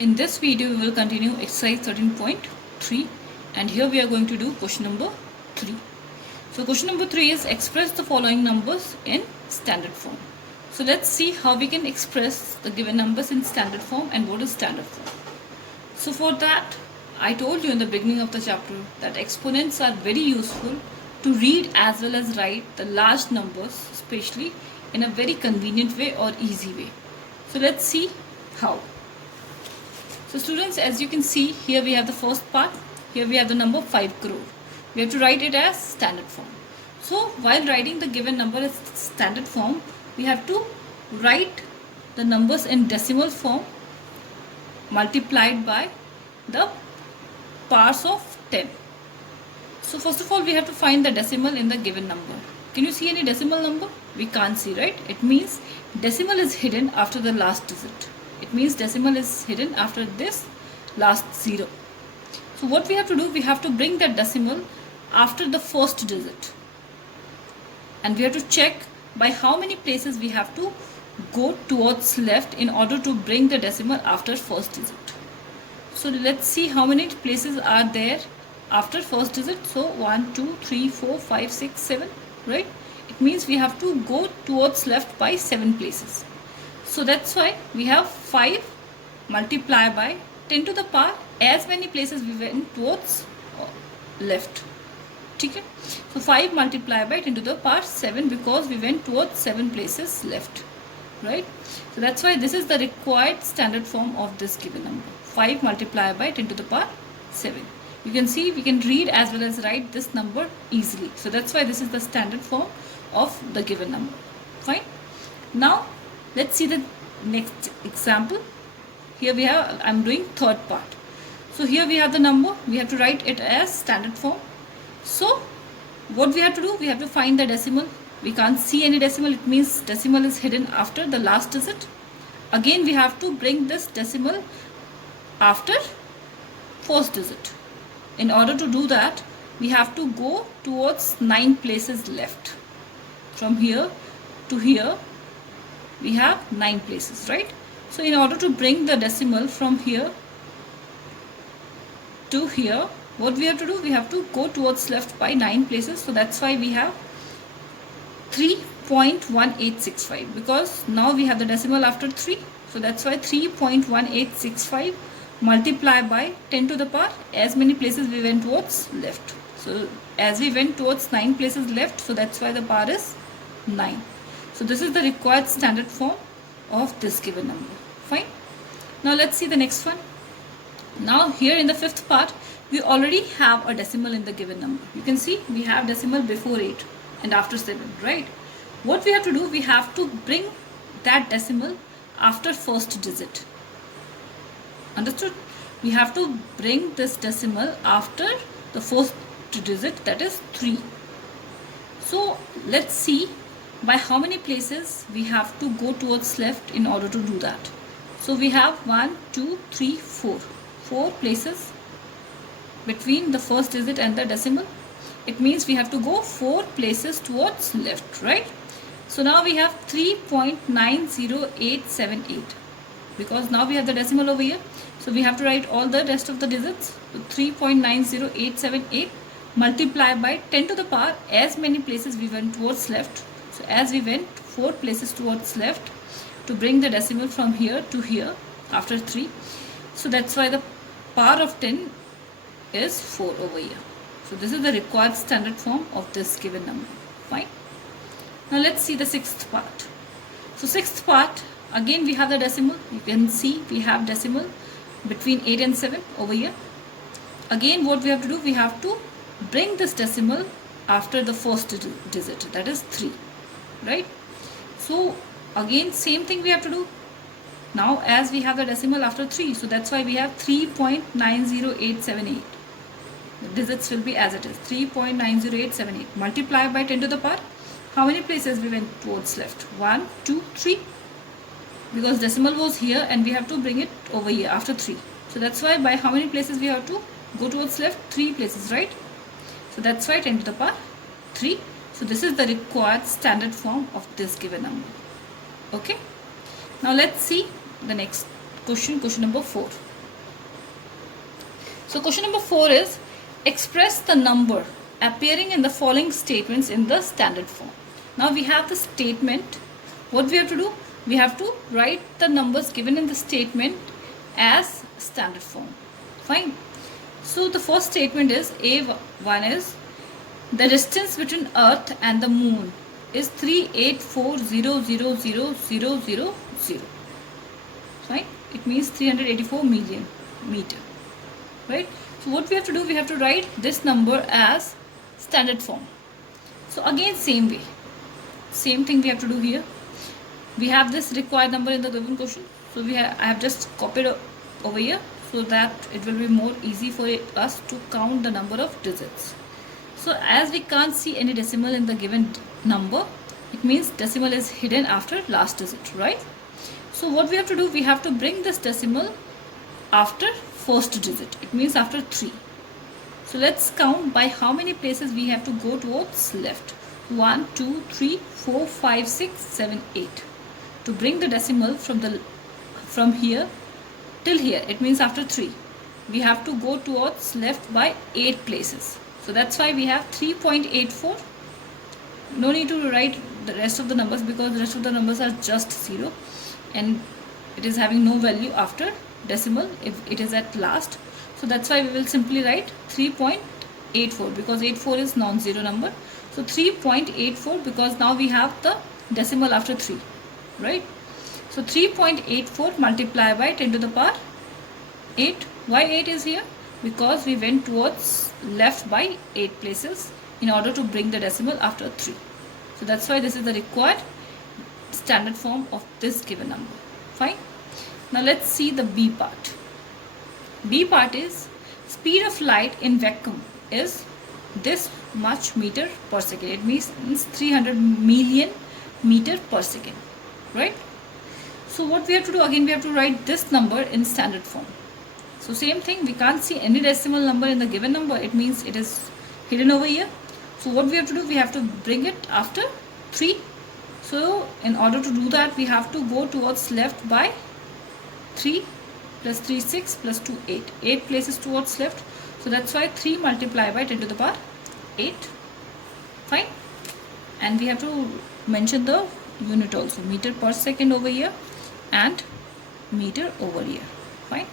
In this video, we will continue exercise 13.3 and here we are going to do question number 3. So question number 3 is express the following numbers in standard form. So let's see how we can express the given numbers in standard form and what is standard form. So for that, I told you in the beginning of the chapter that exponents are very useful to read as well as write the large numbers, especially in a very convenient way or easy way. So let's see how. So students, as you can see, here we have the first part. Here we have the number 5 crore. We have to write it as standard form. So while writing the given number as standard form, we have to write the numbers in decimal form multiplied by the powers of 10. So first of all, we have to find the decimal in the given number. Can you see any decimal number? We can't see, right? It means decimal is hidden after the last digit. It means decimal is hidden after this last 0. So what we have to do, we have to bring that decimal after the first digit. And we have to check by how many places we have to go towards left in order to bring the decimal after first digit. So let's see how many places are there after first digit. So 1, 2, 3, 4, 5, 6, 7, right? It means we have to go towards left by 7 places. So that's why we have 5 multiplied by 10 to the power as many places we went towards left. Okay? So 5 multiplied by 10 to the power 7 because we went towards 7 places left. Right? So that's why this is the required standard form of this given number. 5 multiplied by 10 to the power 7. You can see we can read as well as write this number easily. So that's why this is the standard form of the given number. Fine. Now let's see the next example. Here we have, I'm doing third part. So here we have the number, we have to write it as standard form. So what we have to do, we have to find the decimal. We can't see any decimal, it means decimal is hidden after the last digit. Again we have to bring this decimal after first digit. In order to do that, we have to go towards 9 places left. From here to here, we have 9 places, right? So in order to bring the decimal from here to here, what we have to do, we have to go towards left by 9 places. So that's why we have 3.1865 because now we have the decimal after 3. So that's why 3.1865 multiplied by 10 to the power as many places we went towards left. So as we went towards 9 places left, so that's why the power is 9. So this is the required standard form of this given number. Fine. Now let's see the next one. Now here in the fifth part, we already have a decimal in the given number. You can see we have decimal before 8 and after 7, right? What we have to do, we have to bring that decimal after first digit. Understood? We have to bring this decimal after the first digit, that is 3. So let's see by how many places we have to go towards left in order to do that. So we have 1, 2, 3, 4. 4 places between the first digit and the decimal. It means we have to go 4 places towards left, right? So now we have 3.90878 because now we have the decimal over here. So we have to write all the rest of the digits. So 3.90878 multiplied by 10 to the power as many places we went towards left. So as we went 4 places towards left to bring the decimal from here to here after 3. So that's why the power of 10 is 4 over here. So this is the required standard form of this given number. Fine. Now let's see the sixth part. So sixth part, again we have the decimal. You can see we have decimal between 8 and 7 over here. Again what we have to do, we have to bring this decimal after the first digit, that is 3. Right? So again same thing we have to do. Now as we have the decimal after 3, so that's why we have 3.90878. The digits will be as it is, 3.90878 multiplied by 10 to the power. How many places we went towards left? 1, 2, 3. Because decimal was here and we have to bring it over here after 3. So that's why by how many places we have to go towards left? 3 places, right? So that's why 10 to the power 3. So this is the required standard form of this given number. Okay. Now let's see the next question, question number 4. So question number 4 is express the number appearing in the following statements in the standard form. Now we have the statement. What we have to do? We have to write the numbers given in the statement as standard form. Fine. So the first statement is A1 is the distance between Earth and the Moon is 384,000,000. Fine. It means 384 million meter. Right. So what we have to do? We have to write this number as standard form. So again same way. Same thing we have to do here. We have this required number in the given question. So I have just copied over here so that it will be more easy for us to count the number of digits. So as we can't see any decimal in the given number, it means decimal is hidden after last digit, right? So what we have to do? We have to bring this decimal after first digit. It means after 3. So let's count by how many places we have to go towards left. 1, 2, 3, 4, 5, 6, 7, 8. To bring the decimal from here till here, it means after 3. We have to go towards left by 8 places. So that's why we have 3.84. No need to write the rest of the numbers because the rest of the numbers are just 0 and it is having no value after decimal if it is at last. So that's why we will simply write 3.84 because 84 is non-zero number. So 3.84 because now we have the decimal after 3, right? So 3.84 multiplied by 10 to the power 8. Why 8 is here? Because we went towards left by 8 places in order to bring the decimal after 3. So that's why this is the required standard form of this given number. Fine. Now let's see the B part. B part is speed of light in vacuum is this much meter per second. It means 300 million meter per second, right? So what we have to do? Again we have to write this number in standard form. So same thing, we can't see any decimal number in the given number. It means it is hidden over here. So what we have to do? We have to bring it after 3. So in order to do that, we have to go towards left by 3 plus 3 6 plus 2 8. 8 places towards left. So that's why 3 multiplied by 10 to the power 8. Fine. And we have to mention the unit also. Meter per second over here and meter over here. Fine.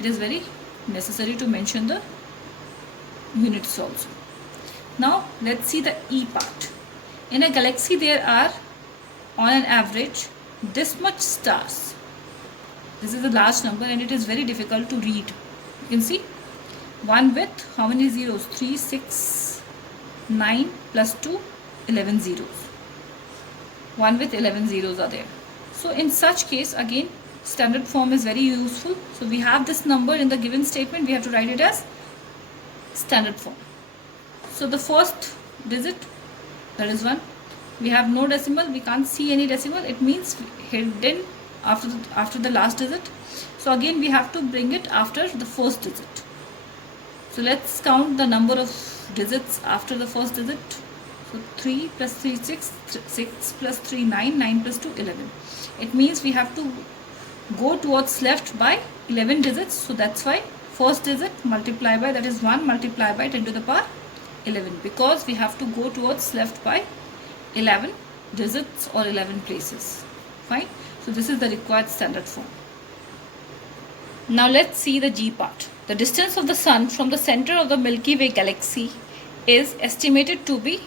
It is very necessary to mention the units also. Now let's see the E part. In a galaxy there are on an average this much stars. This is a large number and it is very difficult to read. You can see one with how many zeros? 3, 6, 9 plus 2, 11 zeros. One with 11 zeros are there. So in such case again standard form is very useful. So we have this number in the given statement. We have to write it as standard form. So the first digit, that is 1. We have no decimal. We can't see any decimal. It means hidden after the last digit. So again we have to bring it after the first digit. So let's count the number of digits after the first digit. So 3 plus 3 6, 6 plus 3 9, 9 plus 2 11. It means we have to go towards left by 11 digits. So that's why first digit multiply by, that is 1 multiplied by 10 to the power 11, because we have to go towards left by 11 digits or 11 places. Fine. So this is the required standard form. Now let's see the G part. The distance of the sun from the center of the Milky Way galaxy is estimated to be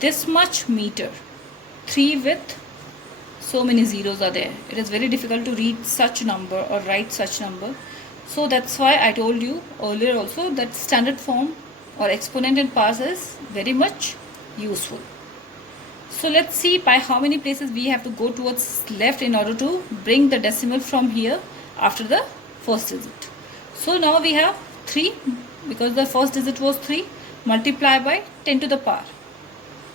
this much meter. 3 with so many zeros are there. It is very difficult to read such number or write such number. So that's why I told you earlier also that standard form or exponent in parts is very much useful. So let's see by how many places we have to go towards left in order to bring the decimal from here after the first digit. So now we have 3 because the first digit was 3 multiplied by 10 to the power.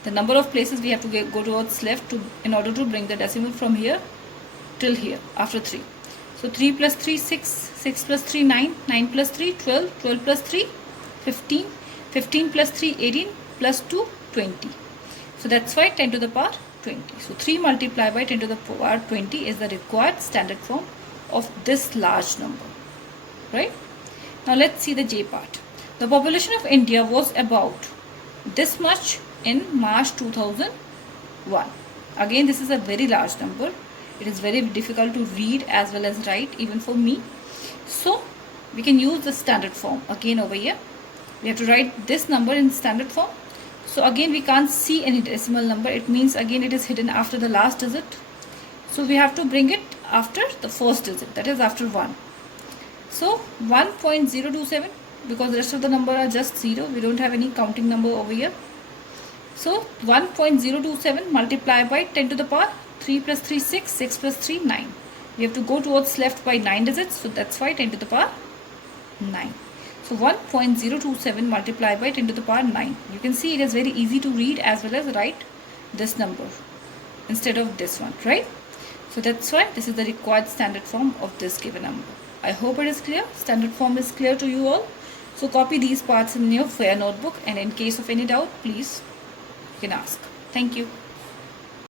The number of places we have to go towards left in order to bring the decimal from here till here after 3. So 3 plus 3 6, 6 plus 3 9, 9 plus 3 12, 12 plus 3 15, 15 plus 3 18 plus 2 20. So that's why 10 to the power 20. So 3 multiplied by 10 to the power 20 is the required standard form of this large number, right? Now let's see the J part. The population of India was about this much in March 2001. Again, this is a very large number. It is very difficult to read as well as write, even for me. So we can use the standard form again over here. We have to write this number in standard form. So again, we can't see any decimal number. It means again it is hidden after the last digit. So we have to bring it after the first digit, that is after 1. So 1.027, because the rest of the number are just 0. We don't have any counting number over here. So 1.027 multiplied by 10 to the power 3 plus 3 6, 6 plus 3 9. We have to go towards left by 9 digits, so that's why 10 to the power 9. So 1.027 multiplied by 10 to the power 9. You can see it is very easy to read as well as write this number instead of this one, right? So that's why this is the required standard form of this given number. I hope it is clear. Standard form is clear to you all. So copy these parts in your fair notebook, and in case of any doubt, please you can ask. Thank you.